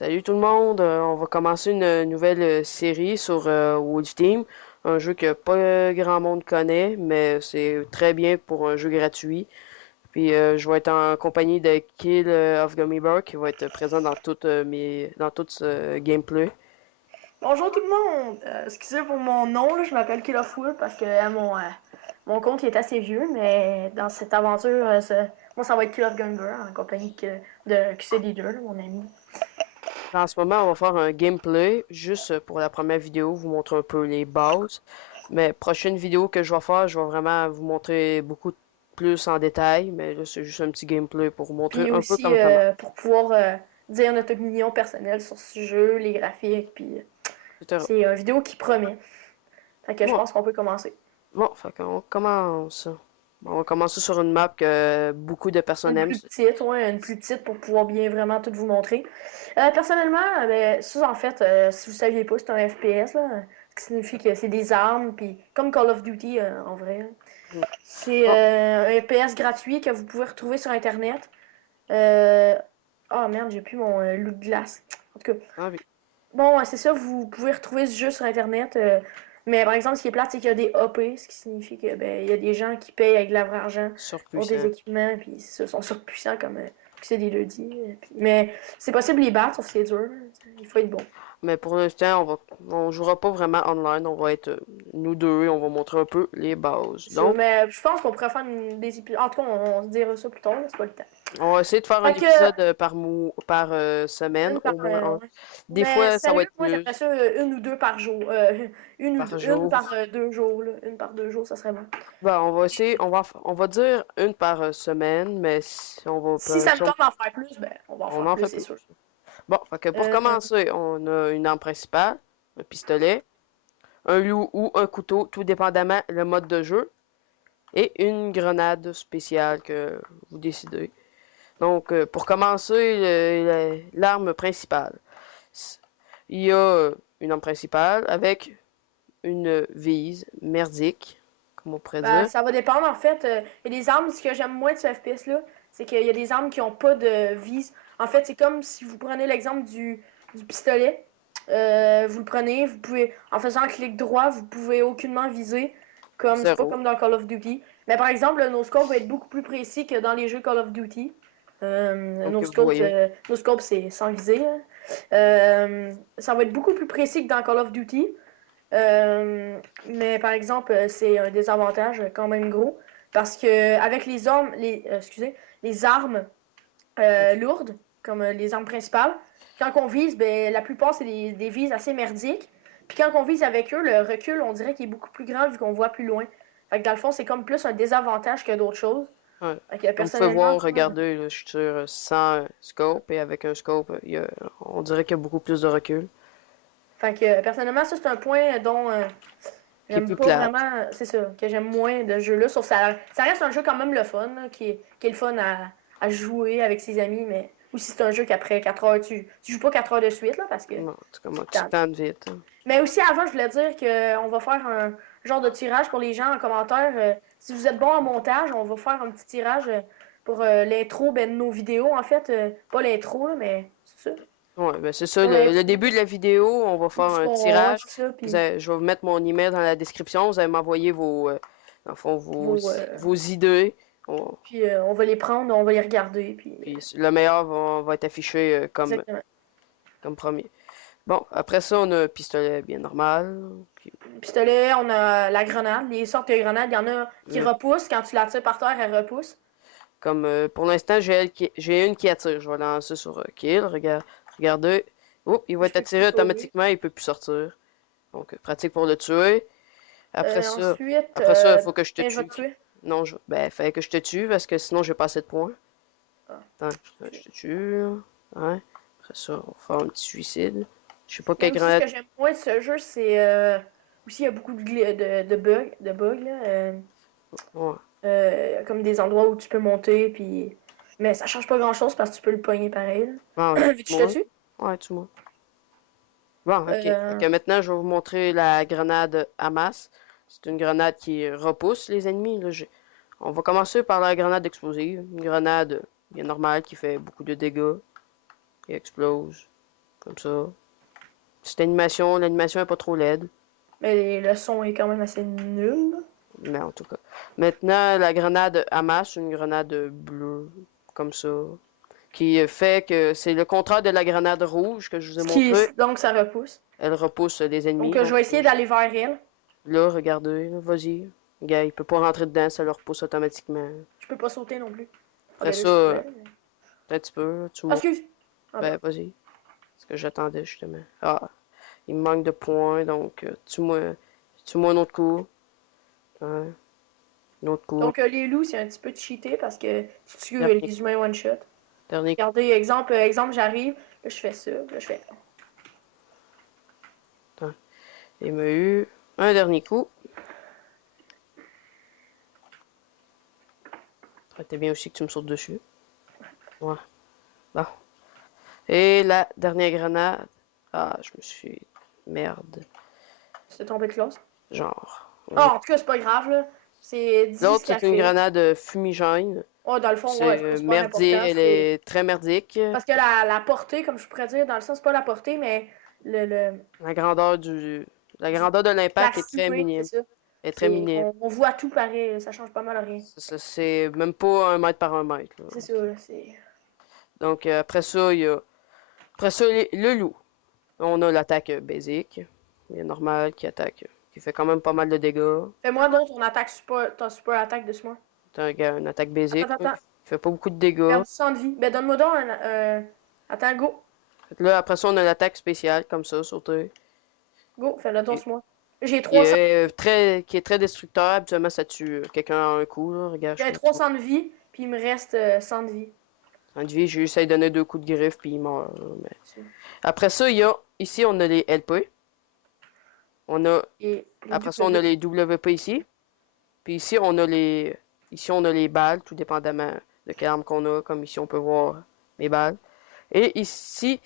Salut tout le monde, on va commencer une nouvelle série sur Wolf Team, un jeu que pas grand monde connaît, mais c'est très bien pour un jeu gratuit. Puis je vais être en compagnie de Kill of Gummy Bear qui va être présent dans tout ce gameplay. Bonjour tout le monde! Excusez pour mon nom, là, je m'appelle Killafool parce que mon compte il est assez vieux, mais dans cette aventure, moi ça va être Kill of Gunner en compagnie de QC2, mon ami. En ce moment, on va faire un gameplay juste pour la première vidéo, vous montrer un peu les bases. Mais prochaine vidéo que je vais vraiment vous montrer beaucoup plus en détail. Mais là, c'est juste un petit gameplay pour vous montrer Puis un peu aussi comment ça marche. pour pouvoir dire notre opinion personnelle sur ce jeu, les graphiques, puis Etc. c'est une vidéo qui promet. Fait que je Bon, pense qu'on peut commencer. bon, fait qu'on commence. Bon, on va commencer sur une map que beaucoup de personnes Une aiment. plus petite, ouais, une plus petite pour pouvoir bien vraiment tout vous montrer. Personnellement, ben, ça en fait, si vous saviez pas, c'est un FPS, là, ce qui signifie que c'est des armes, puis comme Call of Duty en vrai. Mm. C'est Bon, un FPS gratuit que vous pouvez retrouver sur Internet. Euh... Oh merde, j'ai plus mon loup de glace. En tout cas, ah oui, bon, c'est ça, vous pouvez retrouver ce jeu sur Internet. Mais par exemple, ce qui est plate, c'est qu'il y a des OP, ce qui signifie que ben, il y a des gens qui payent avec de l'argent pour des surpuissant. équipements, puis ils sont surpuissants comme c'est des ludis. Mais c'est possible de les battre, sauf que c'est dur. Il faut être bon. Mais pour l'instant, on jouera pas vraiment online. On va être nous deux et on va montrer un peu les bases. C'est ça, Donc, mais je pense qu'on pourrait faire des épisodes. En tout cas, on se dira ça plus tard, c'est pas le temps. on va essayer de faire un Fait que, épisode par semaine, une par. au moins un. Ouais. Des Mais fois, ça va sérieux, être moi j'aimerais plus ça une ou deux par jour. par Une jour. par 2 jours, là. Une par 2 jours, ça serait bon. Bon, on va essayer, on va dire une par semaine, mais si on va, Si ça me tente d'en faire plus, ben on va en on faire en plus, fait c'est plus. sûr. Bon, fait que pour Euh, commencer, on a une arme principale, un pistolet, un loup ou un couteau, tout dépendamment le mode de jeu, et une grenade spéciale que vous décidez. Donc, pour commencer, l'arme principale. Il y a une arme principale avec une vise merdique, comme on pourrait ben, dire. ça va dépendre en fait. Il y a des armes, ce que j'aime moins de ce FPS-là, c'est qu'il y a des armes qui n'ont pas de vis. En fait, c'est comme si vous prenez l'exemple du pistolet. Vous le prenez, vous pouvez, en faisant un clic droit, vous pouvez aucunement viser. Comme, c'est pas Zéro. comme dans Call of Duty. Mais par exemple, le no-scope va être beaucoup plus précis que dans les jeux Call of Duty. Donc, vous voyez. No scope c'est sans viser, hein. Ça va être beaucoup plus précis que dans Call of Duty. Mais par exemple, c'est un désavantage quand même gros parce que avec les armes lourdes, comme les armes principales, quand on vise, ben, la plupart c'est des vises assez merdiques. Puis quand on vise avec eux, le recul, on dirait qu'il est beaucoup plus grand vu qu'on voit plus loin. Fait que dans le fond, c'est comme plus un désavantage que d'autres choses. Ouais. Fait que Comme vous pouvez personnellement, voir, regardez, là, je suis sur sans scope et avec un scope, on dirait qu'il y a beaucoup plus de recul, ça c'est un point dont qui est j'aime plus pas plate. vraiment, c'est ça, que j'aime moins de jeu-là. Sauf que ça reste un jeu quand même le fun, là, qui est le fun à jouer avec ses amis, mais aussi c'est un jeu qu'après 4 heures, tu joues pas 4 heures de suite, là, parce que Non, c'est comme tu t'as- te tannes vite, hein. Mais aussi avant, je voulais dire qu'on va faire un genre de tirage pour les gens en commentaire. Si vous êtes bon en montage, on va faire un petit tirage pour l'intro ben, de nos vidéos, en fait. Pas l'intro, là, mais c'est ça. Ouais, ben c'est ça, Pour le l'intro. début de la vidéo, on va faire un Ouais, tirage. c'est ça, puis Je vais vous mettre mon email dans la description, vous allez m'envoyer dans le fond, vos, vos idées. On- puis on va les prendre, on va les regarder, puis Puis le meilleur va être affiché exactement. comme premier. Bon, après ça, on a un pistolet bien normal. Puis, Pistolet, on a la grenade. Les sortes de grenades, il y en a qui euh, repoussent. Quand tu la tires par terre, elle repousse. Comme pour l'instant, j'ai une qui attire. Je vais lancer sur kill. Regardez. Oups, il va Je être peux plus attiré sauver. automatiquement, il peut plus sortir. Donc, pratique pour le tuer. Ensuite, Après ça, il faut que je te je vais tue. te tuer. Non, ben, fallait que je te tue parce que sinon, j'ai pas assez de points. Ah, Attends, je te tue. Ouais. Après ça, on va faire un petit suicide. Je sais pas mais quelle aussi, ce grenade. que j'aime moins de ce jeu, c'est. Aussi, il y a beaucoup de bugs, là. Ouais. Comme des endroits où tu peux monter, puis. Mais ça change pas grand chose parce que tu peux le pogner pareil, Ah ouais, là. Vu que je te moi. tue. Ouais, tue-moi. Bon, ok. Fait Euh, que maintenant, je vais vous montrer la grenade Hamas. C'est une grenade qui repousse les ennemis. Là, on va commencer par la grenade explosive. Une grenade bien normale qui fait beaucoup de dégâts. Qui explose. Comme ça. Petite animation, l'animation est pas trop laide. Mais le son est quand même assez nul. Mais en tout cas. Maintenant, la grenade Hamas, une grenade bleue, comme ça. Qui fait que c'est le contraire de la grenade rouge que je vous ai montré. Donc ça repousse. Elle repousse les ennemis. Donc je vais essayer d'aller vers elle. Là, regardez, là, vas-y. Gars, il peut pas rentrer dedans, ça le repousse automatiquement. Je peux pas sauter non plus. Après Regardez, ça, s'il te plaît. un petit peu, tu Ah, montes. excuse. Ah, Ben, vas-y. C'est ce que j'attendais, justement. Ah, il me manque de points, donc tue-moi un autre coup. Ouais, un autre coup. donc les loups, c'est un petit peu cheaté parce que tu tues Dernier, les humains one shot. dernier coup. Regardez, exemple, j'arrive, là je fais ça, là je fais. Attends. Il m'a eu un dernier coup. Ça aurait été bien aussi que tu me sautes dessus. Ouais. Bon. Et la dernière grenade. Ah, je me suis... Merde. C'est tombé de classe. Genre. Ah, en tout cas, c'est pas grave, là. C'est 10 L'autre, c'est une cafés. grenade fumigène. Oh, dans le fond, C'est ouais, c'est pas merdique, important. elle est très merdique. Parce que la portée, comme je pourrais dire, dans le sens, c'est pas la portée, mais le La grandeur la grandeur de l'impact est très plastique, minime. c'est ça. Est très minime. On voit tout pareil, ça change pas mal à rien. C'est même pas 1 mètre par 1 mètre, là. C'est ça, là, c'est... Donc après ça, il y a. Après ça, le loup. On a l'attaque basique. Il est normal qui attaque. Qui fait quand même pas mal de dégâts. Fais-moi donc ton super attaque de ce mois. C'est une attaque basique. Attends. Qui fait pas beaucoup de dégâts. Perdu 100 de vie. Ben, donne-moi donc Attends, go. Là, après ça, on a l'attaque spéciale, comme ça, sauter. Go, fais-le donc ce mois. J'ai Qui 300... qui est très destructeur. Habituellement, ça tue quelqu'un en un coup, là. Regarde, J'ai 300 de vie, puis il me reste 100 de vie. En vie, j'ai essayé de donner 2 coups de griffe, puis il meurt, là, mais... C'est- Après ça, il y a... Ici, on a les LP. On a... Et Après ça, on a les WP ici. Puis ici, on a les... Ici, on a les balles, tout dépendamment de quelle arme qu'on a. Comme ici, on peut voir mes balles. Et ici,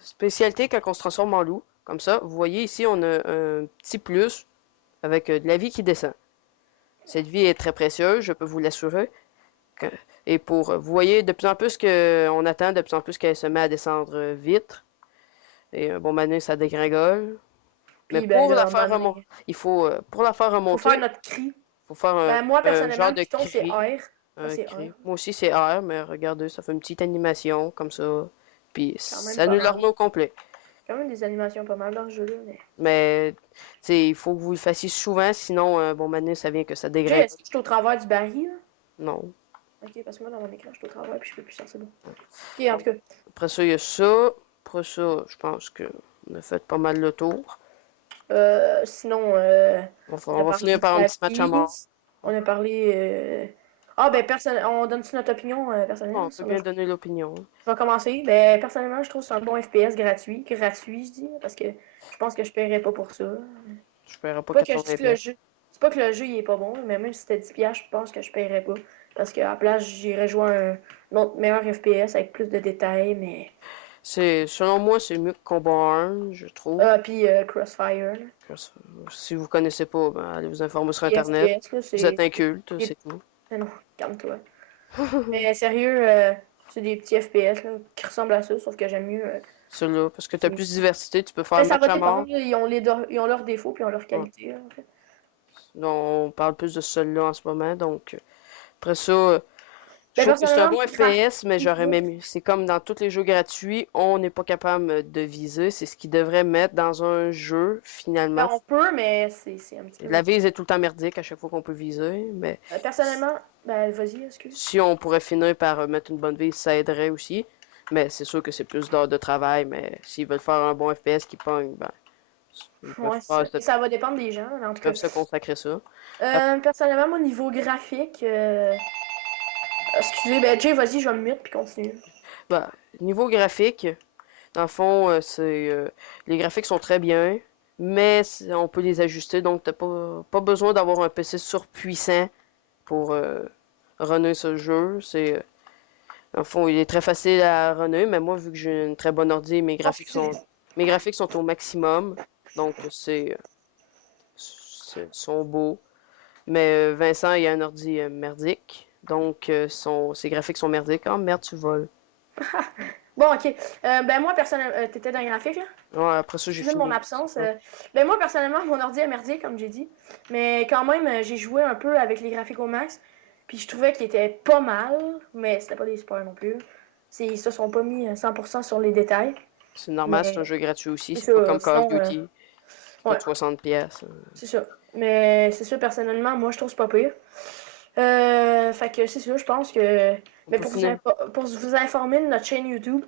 spécialité, quand on se transforme en loup, comme ça, vous voyez ici, on a un petit plus avec de la vie qui descend. Cette vie est très précieuse, je peux vous l'assurer. Et vous voyez de plus en plus qu'on attend, de plus en plus qu'elle se met à descendre vite. Et bon, maintenant, ça dégringole. Mais puis, ben, pour là, la faire remonter, pour la faire faut remonter, faire notre cri. faut faire Ben, moi, un personnellement, genre le de piton, c'est cri. R. Moi, Un c'est cri. R. Moi aussi, c'est R, mais regardez, ça fait une petite animation comme ça. Puis Quand même ça pas nous le mal. remet au complet. Quand même des animations pas mal dans ce jeu-là, mais... Mais, tu sais, il faut que vous le fassiez souvent, sinon, bon, maintenant, ça vient que ça Jay, dégringole. est-ce que je suis au travers du baril, là? Non. Ok, parce que moi, dans mon écran, je suis au travers, puis je peux plus sortir de Ok, en tout cas. Après ça, il y a ça. Après ça, je pense que on a fait pas mal le tour. Sinon, On va finir par un petit match à mort. On a parlé... Ah, ben, on donne-tu notre opinion Bon, personnellement on peut sur bien le jeu? donner l'opinion. Je vais commencer. Ben, personnellement, je trouve que c'est un bon FPS gratuit. Gratuit, je dis, parce que je pense que je paierais pas pour ça. Je paierai pas Pas que je dis 80 que le pièces. jeu... C'est pas que le jeu, il est pas bon, mais même si c'était 10 piastres, je pense que je paierais pas. Parce qu'à la place, j'irais jouer un autre meilleur FPS avec plus de détails, mais... Selon moi, c'est mieux que Combat 1, je trouve. Puis Crossfire, là. Si vous connaissez pas, ben, allez vous informer sur Puis Internet. FPS, là, Vous êtes c'est... inculte, c'est tout. Mais non, calme-toi. Mais sérieux, c'est des petits FPS là, qui ressemblent à ça, sauf que j'aime mieux. Celui-là, parce que t'as plus de diversité, tu peux faire Mais le ça match va à mort. dépendre, là, ils ont leurs défauts puis ils ont leurs qualités, là, en fait. On parle plus de celui-là en ce moment, donc... Après ça, je Ben, trouve que c'est un bon personnellement, FPS, mais j'aurais même... C'est comme dans tous les jeux gratuits, on n'est pas capable de viser. C'est ce qu'ils devraient mettre dans un jeu, ben, finalement. on peut, mais c'est un petit peu. La vise est tout le temps merdique à chaque fois qu'on peut viser, mais Personnellement, ben vas-y, excuse. si on pourrait finir par mettre une bonne vise, ça aiderait aussi. Mais c'est sûr que c'est plus d'heures de travail, mais s'ils veulent faire un bon FPS qui pogne, ben, ils peuvent Ouais, faire ça va dépendre des gens, en tout ils cas. peuvent se consacrer ça. Personnellement, mon niveau graphique. Excusez, ben Jay, vas-y, je vais me mute puis continue. Ben, niveau graphique, dans le fond, les graphiques sont très bien, mais on peut les ajuster, donc t'as pas besoin d'avoir un PC surpuissant pour runner ce jeu. Dans le fond, il est très facile à runner, mais moi, vu que j'ai une très bonne ordi, mes graphiques sont au maximum, donc sont beaux. Mais Vincent, il a un ordi merdique, donc ses graphiques sont merdiques. Oh merde, tu voles. Bon, ok. Ben moi, personnellement, t'étais dans les graphiques, là? Ouais, après ça, j'ai Excusez de mon fini. absence. Ouais. Ben moi, personnellement, mon ordi est merdier, comme j'ai dit. Mais quand même, j'ai joué un peu avec les graphiques au max. Puis je trouvais qu'ils étaient pas mal, mais c'était pas des super non plus. Ils se sont pas mis 100% sur les détails. C'est normal, c'est un Mais jeu gratuit aussi. c'est C'est pas ça. comme Call of Sinon, Duty qui ouais, coûte 60 pièces. c'est ça. Mais c'est ça, personnellement, moi, je trouve que c'est pas pire. Fait que c'est ça, je pense que. On Mais peut finir pour vous informer de notre chaîne YouTube,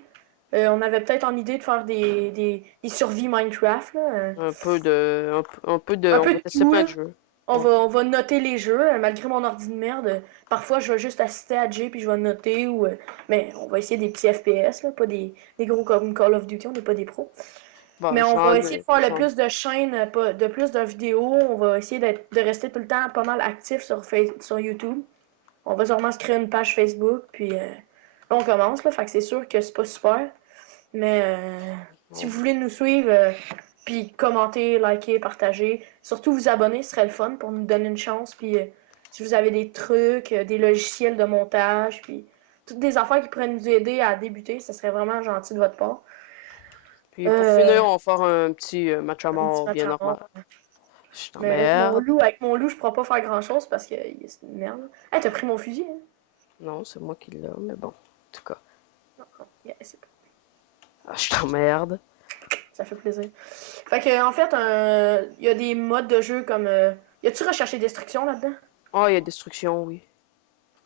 on avait peut-être en idée de faire des survies Minecraft, là. Un on peu va de tester tout, plein là. de jeux. On Ouais. va, on va noter les jeux, malgré mon ordi de merde. Parfois, je vais juste assister à Jay puis je vais noter. Mais on va essayer des petits FPS, là, pas des gros comme Call of Duty, on n'est pas des pros. Bon, Mais on va essayer de faire le j'en- plus de chaînes, de plus de vidéos. On va essayer de rester tout le temps pas mal actif sur YouTube. On va sûrement se créer une page Facebook, puis là, on commence, là, fait que c'est sûr que c'est pas super. Mais si vous voulez nous suivre, puis commenter, liker, partager, surtout vous abonner, ce serait le fun pour nous donner une chance. Puis si vous avez des trucs, des logiciels de montage, puis toutes des affaires qui pourraient nous aider à débuter, ce serait vraiment gentil de votre part. Puis pour Euh, finir, on va faire un petit match à un petit mort match bien à normal. mort. Je Mais t'emmerde. avec mon loup, je pourrais pas faire grand chose parce que c'est une merde. Hey, t'as pris mon fusil, hein? Non, c'est moi qui l'ai, mais bon. En tout cas, Non, non, yeah, je t'emmerde. ça fait plaisir. Fait que, en fait, il y a des modes de jeu comme. Y a-tu recherché destruction là-dedans? Oh, il y a destruction, oui.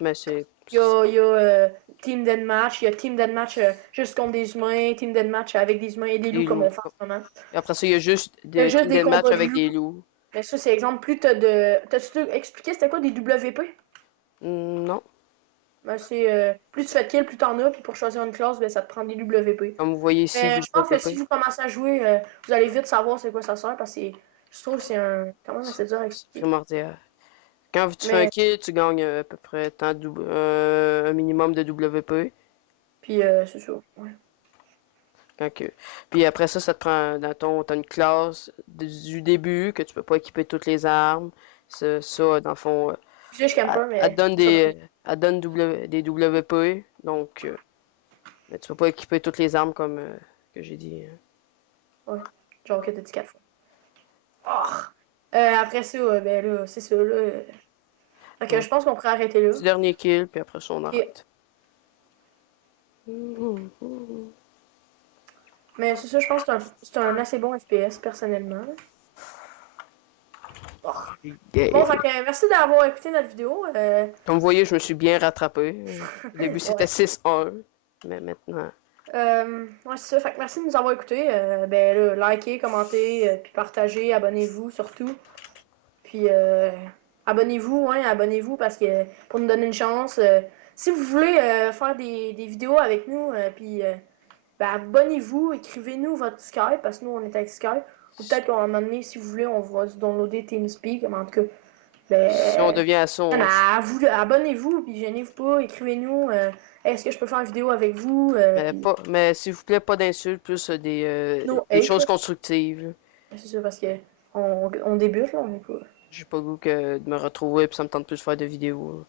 Mais c'est. Il y a Team Deathmatch, il y a Team Deathmatch juste contre des humains, Team Deathmatch avec des humains et des loups Des comme loups. on fait en ce moment. Et après ça, il y a juste Il y a des juste team des deathmatch combats de avec loups. des loups. Mais ça, c'est exemple, plus t'as de. T'as-tu expliqué c'était quoi des WP? Non. Ben, c'est plus tu fais de kills, plus t'en as, puis pour choisir une classe, ben, ça te prend des WP. Comme vous voyez ici, Mais je pense que si WPP. vous commencez à jouer, vous allez vite savoir c'est quoi ça sert parce que je trouve que c'est quand même assez dur à C'est expliquer. primordial. Quand tu fais un Mais kill, tu gagnes à peu près un minimum de WP. puis c'est ça. Ouais. Quand que... Puis après ça, ça te prend t'as une classe du début que tu peux pas équiper toutes les armes. Ça, dans le fond, Je camper, elle te mais donne ça va. des WP. Donc, mais tu peux pas équiper toutes les armes comme que j'ai dit. Ouais. Genre que t'as dit 4 fois. Oh! Après ça, ben là, c'est ça, là. Fait que Ouais. je pense qu'on pourrait arrêter là. Petit dernier kill, puis après ça, on Et- arrête. Mais c'est ça, je pense que c'est un assez bon FPS, personnellement. Oh. Bon, Yeah. fait que merci d'avoir écouté notre vidéo. Comme vous voyez, je me suis bien rattrapé. Au début, c'était Ouais. 6-1, mais maintenant... Ouais, c'est ça. Fait que merci de nous avoir écoutés. Ben là, likez, commentez, puis partagez, abonnez-vous surtout. Puis abonnez-vous, ouais, abonnez-vous parce que pour nous donner une chance. Si vous voulez faire des vidéos avec nous, puis ben, abonnez-vous, écrivez-nous votre Skype parce que nous on est avec Skype. Ou peut-être qu'à un moment donné, si vous voulez, on va se downloader TeamSpeak. Mais en tout cas, Si on ben, devient à ça, non, abonnez-vous, puis gênez-vous pas, écrivez-nous. Est-ce que je peux faire une vidéo avec vous? Puis mais s'il vous plaît, pas d'insultes, plus no des hate, choses là. constructives. Là. C'est ça parce que on débute, là, on est pas. J'ai pas le goût que de me retrouver, puis ça me tente plus de faire de vidéos. Là.